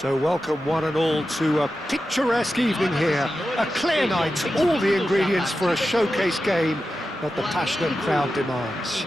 So welcome one and all to a picturesque evening here. A clear night, all the ingredients for a showcase game that the passionate crowd demands.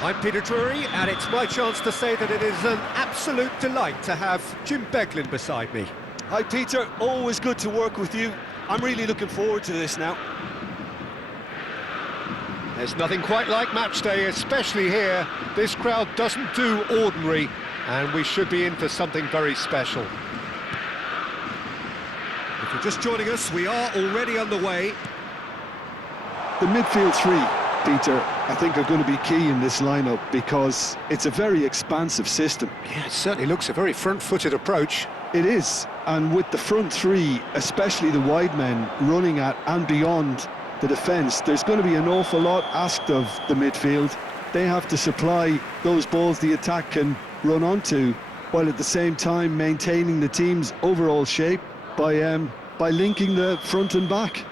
I'm Peter Drury, and it's my chance to say that it is an absolute delight to have Jim Beglin beside me. Hi Peter, always good to work with you. I'm really looking forward to this now. There's nothing quite like match day, especially here. This crowd doesn't do ordinary, and we should be in for something very special. If you're just joining us, we are already underway. The midfield three, Peter, I think are going to be key in this lineup because it's a very expansive system. Yeah, it certainly looks a very front-footed approach. It is, and with the front three, especially the wide men, running at and beyond the defence, there's going to be an awful lot asked of the midfield. They have to supply those balls the attack can run onto, while at the same time maintaining the team's overall shape by linking the front and back.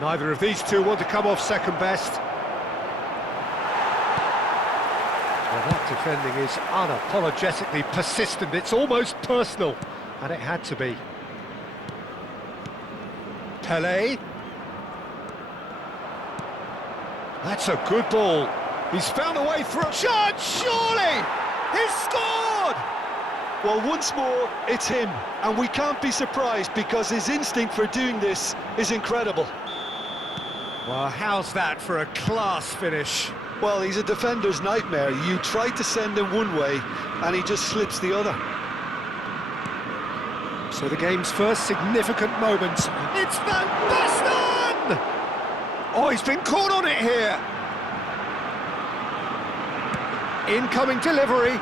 Neither of these two want to come off second best. Well, that defending is unapologetically persistent. It's almost personal, and it had to be. Pelé. That's a good ball. He's found a way through. Shot, surely! He's scored! Well, once more, it's him, and we can't be surprised because his instinct for doing this is incredible. Well, how's that for a class finish? Well, he's a defender's nightmare. You try to send him one way, and he just slips the other. So the game's first significant moment. It's Van Basten! Oh, he's been caught on it here. Incoming delivery.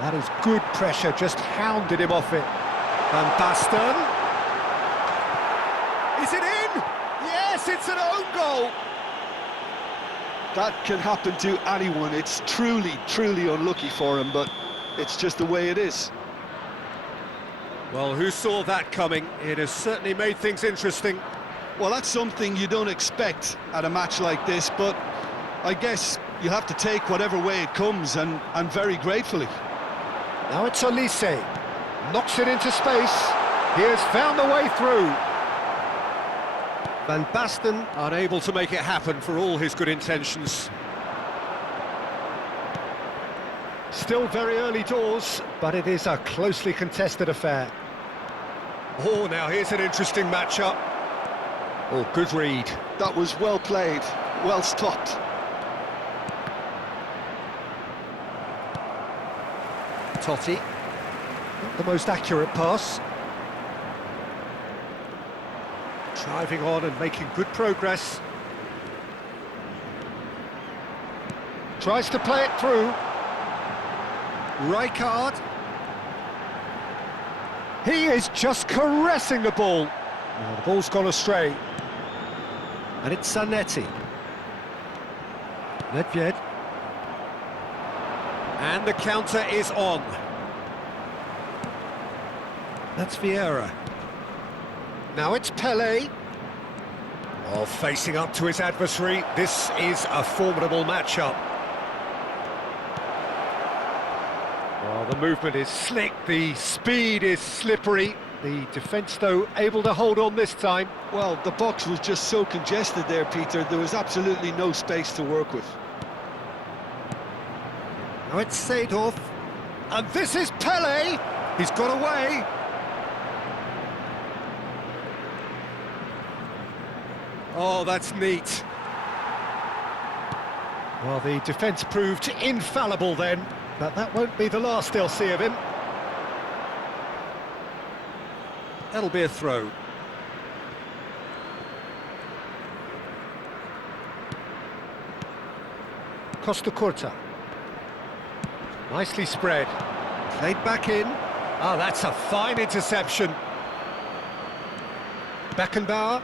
That is good pressure, just hounded him off it. Van Basten. Is it in? Yes, it's an own goal. That can happen to anyone. It's truly, truly unlucky for him, but it's just the way it is. Well, who saw that coming? It has certainly made things interesting. Well, that's something you don't expect at a match like this, but I guess you have to take whatever way it comes, and very gratefully. Now it's Olise. Knocks it into space. He has found a way through. Van Basten unable to make it happen for all his good intentions. Still very early doors, but it is a closely contested affair. Oh, now here's an interesting matchup. Oh, good read. That was well played, well stopped. Totti. Not the most accurate pass. Driving on and making good progress. Tries to play it through. Rijkaard. He is just caressing the ball. Well, the ball's gone astray. And it's Zanetti. Nedved. And the counter is on. That's Vieira. Now it's Pelé. Oh, facing up to his adversary. This is a formidable matchup. Well, the movement is slick, the speed is slippery. The defence, though, able to hold on this time. Well, the box was just so congested there, Peter. There was absolutely no space to work with. Now it's Seedorf. And this is Pelé. He's got away. Oh, that's neat. Well, the defence proved infallible then, but that won't be the last they'll see of him. That'll be a throw. Costa Curta. Nicely spread. Played back in. Oh, that's a fine interception. Beckenbauer.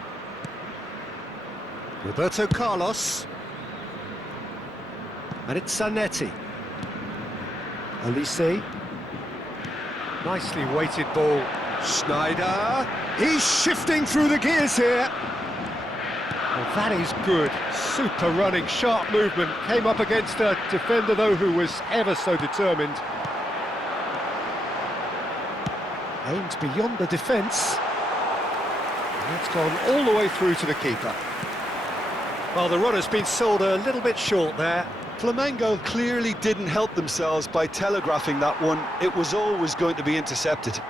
Roberto Carlos. And it's Zanetti. Elise. Nicely weighted ball. Schneider. He's shifting through the gears here. Well, that is good. Super running, sharp movement. Came up against a defender, though, who was ever so determined. Aimed beyond the defence. That's gone all the way through to the keeper. Well, the runner's been sold a little bit short there. Flamengo clearly didn't help themselves by telegraphing that one. It was always going to be intercepted.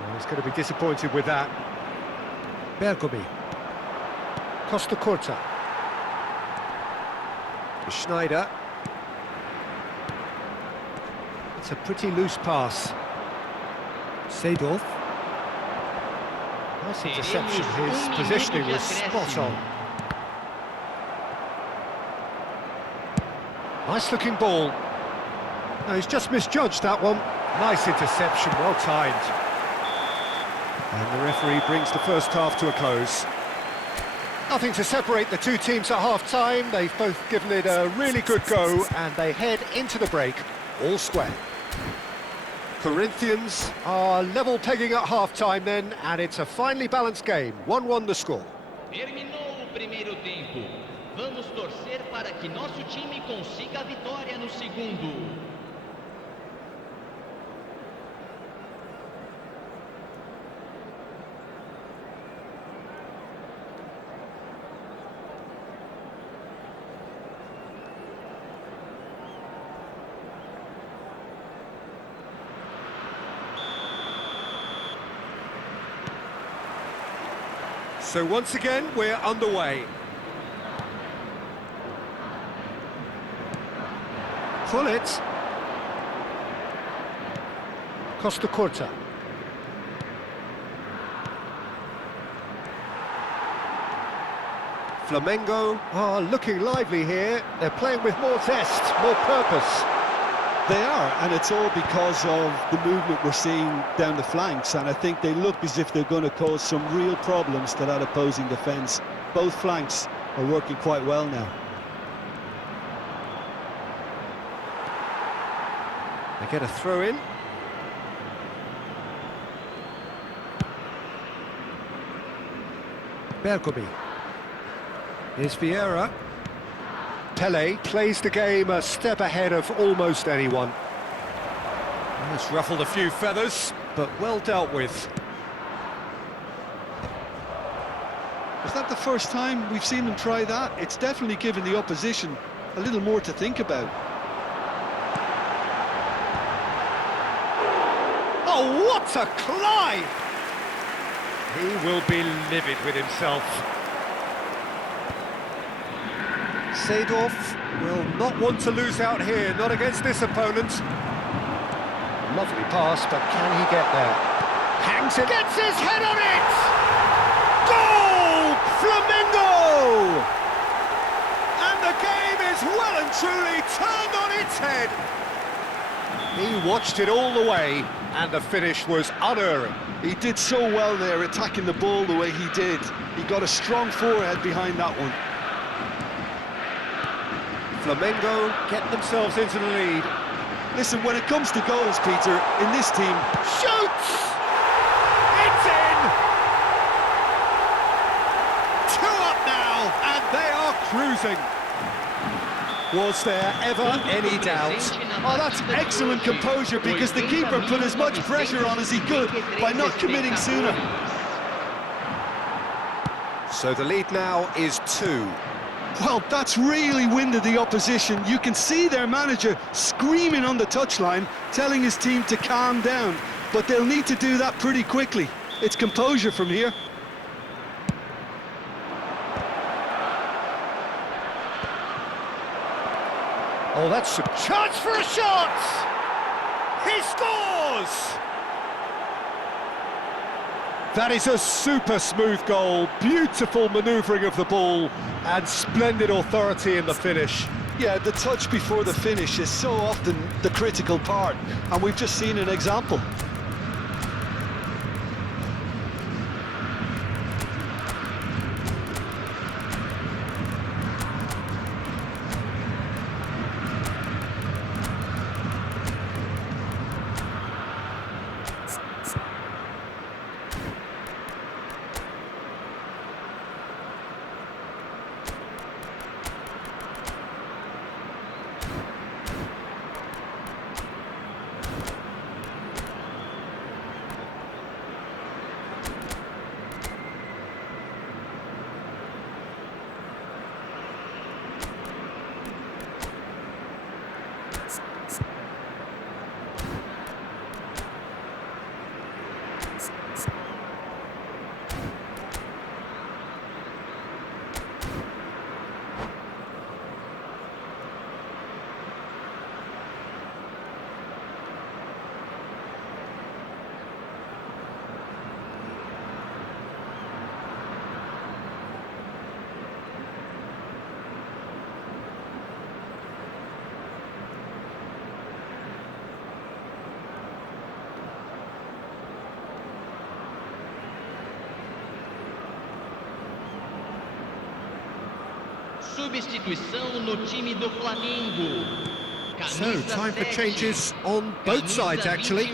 Well, he's going to be disappointed with that. Bergomi. Costa Curta. Schneider. It's a pretty loose pass. Seedorf. Nice interception. His positioning was spot on. Nice looking ball. No, he's just misjudged that one. Nice interception, well timed. And the referee brings the first half to a close. Nothing to separate the two teams at half-time. They've both given it a really good go, and they head into the break all square. Corinthians are level pegging at half-time then, and it's a finely balanced game. 1-1 the score. Terminou o primeiro tempo. Vamos torcer para que nosso time consiga a vitória no segundo. So once again, we're underway. Fullet. Costa Curta. Flamengo are looking lively here. They're playing with more zest, more purpose. They are, and it's all because of the movement we're seeing down the flanks, and I think they look as if they're going to cause some real problems to that opposing defence. Both flanks are working quite well now. They get a throw in. Bergomi. Here's Vieira. Pele plays the game a step ahead of almost anyone. It's ruffled a few feathers, but well dealt with. Is that the first time we've seen them try that? It's definitely given the opposition a little more to think about. Oh, what a climb! He will be livid with himself. Seedorf will not want to lose out here, not against this opponent. Lovely pass, but can he get there? Hangs it, gets his head on it! Goal! Flamengo! And the game is well and truly turned on its head. He watched it all the way, and the finish was unerring. He did so well there, attacking the ball the way he did. He got a strong forehead behind that one. Flamengo get themselves into the lead. Listen, when it comes to goals, Peter, in this team... Shoots! It's in! 2 up now, and they are cruising. Was there ever any doubt? Oh, that's excellent composure, because the keeper put as much pressure on as he could by not committing sooner. So the lead now is 2. Well, that's really winded the opposition. You can see their manager screaming on the touchline, telling his team to calm down. But they'll need to do that pretty quickly. It's composure from here. Oh, that's a chance for a shot! He scores! That is a super smooth goal, beautiful manoeuvring of the ball, and splendid authority in the finish. Yeah, the touch before the finish is so often the critical part, and we've just seen an example. Substituição no time do Flamengo. So, time for changes on both sides, actually.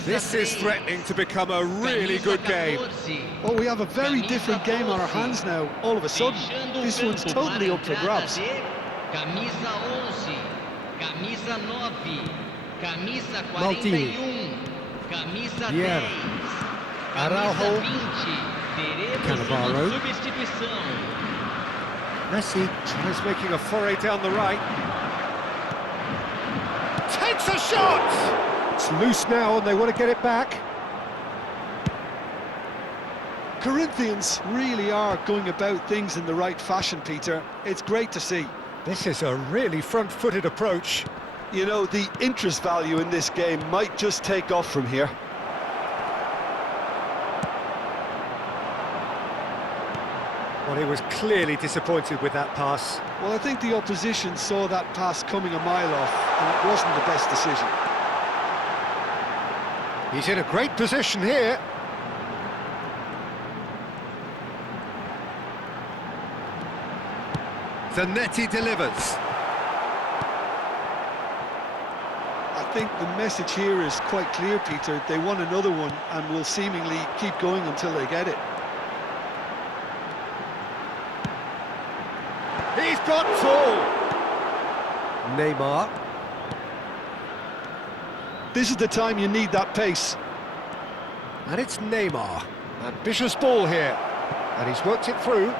This is threatening to become a really good game. Oh, we have a very different game on our hands now, all of a sudden. This one's totally up for grabs. Camisa 11, camisa 9, camisa Maldini. 41, camisa 10, Vieira. Araujo. camisa 20. Teremos Cannavaro. uma substituição. Messi Tries making a foray down the right. takes a shot! It's loose now and they want to get it back. Corinthians really are going about things in the right fashion, Peter. It's great to see. This is a really front-footed approach. You know, the interest value in this game might just take off from here. Well, he was clearly disappointed with that pass. Well, I think the opposition saw that pass coming a mile off, and it wasn't the best decision. He's in a great position here. Zanetti delivers. I think the message here is quite clear, Peter. They want another one and will seemingly keep going until they get it. He's got full. Neymar. This is the time you need that pace. And it's Neymar. Ambitious ball here. And he's worked it through.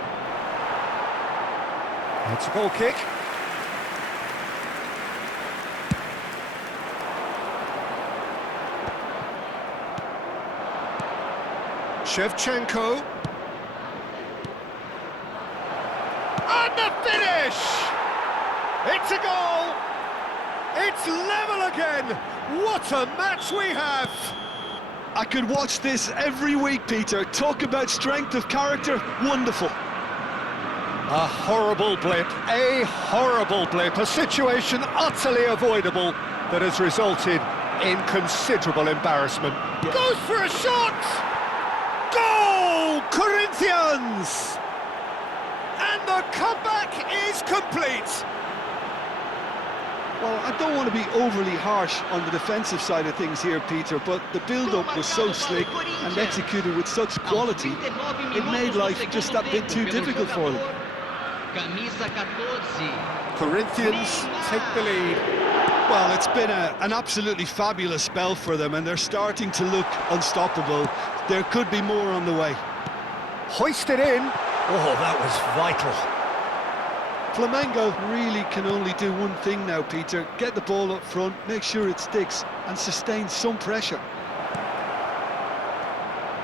It's a goal kick. Shevchenko. And the finish! It's a goal! It's level again! What a match we have! I could watch this every week, Peter. Talk about strength of character. Wonderful. A horrible blip, a situation utterly avoidable that has resulted in considerable embarrassment. Yeah. Goes for a shot! Goal! Corinthians! And the comeback is complete! Well, I don't want to be overly harsh on the defensive side of things here, Peter, but the build-up was so slick and executed with such quality, it made life just that bit too difficult for them. Camisa 14. Corinthians take the lead. Well, it's been an absolutely fabulous spell for them, and they're starting to look unstoppable. There could be more on the way. Hoisted in. Oh, that was vital. Flamengo really can only do one thing now, Peter. Get the ball up front, make sure it sticks, and sustain some pressure.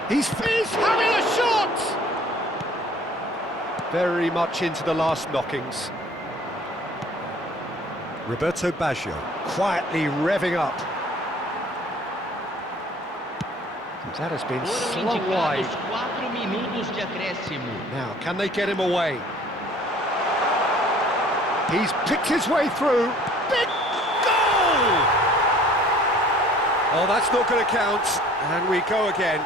He's having a shot! Very much into the last knockings. Roberto Baggio quietly revving up. That has been slung wide. 4 minutos de acréscimo. Now, can they get him away? He's picked his way through. Big goal! Oh, that's not going to count. And we go again.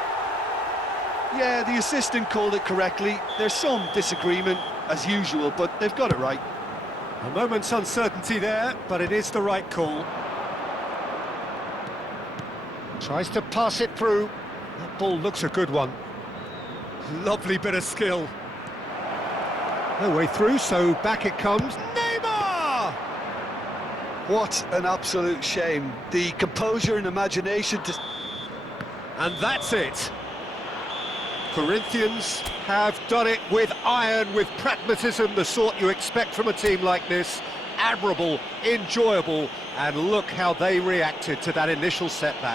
Yeah, the assistant called it correctly. There's some disagreement, as usual, but they've got it right. A moment's uncertainty there, but it is the right call. Tries to pass it through. That ball looks a good one. Lovely bit of skill. No way through, so back it comes. Neymar! What an absolute shame. The composure and imagination to... And that's it. Corinthians have done it with iron, with pragmatism, the sort you expect from a team like this. Admirable, enjoyable, and look how they reacted to that initial setback.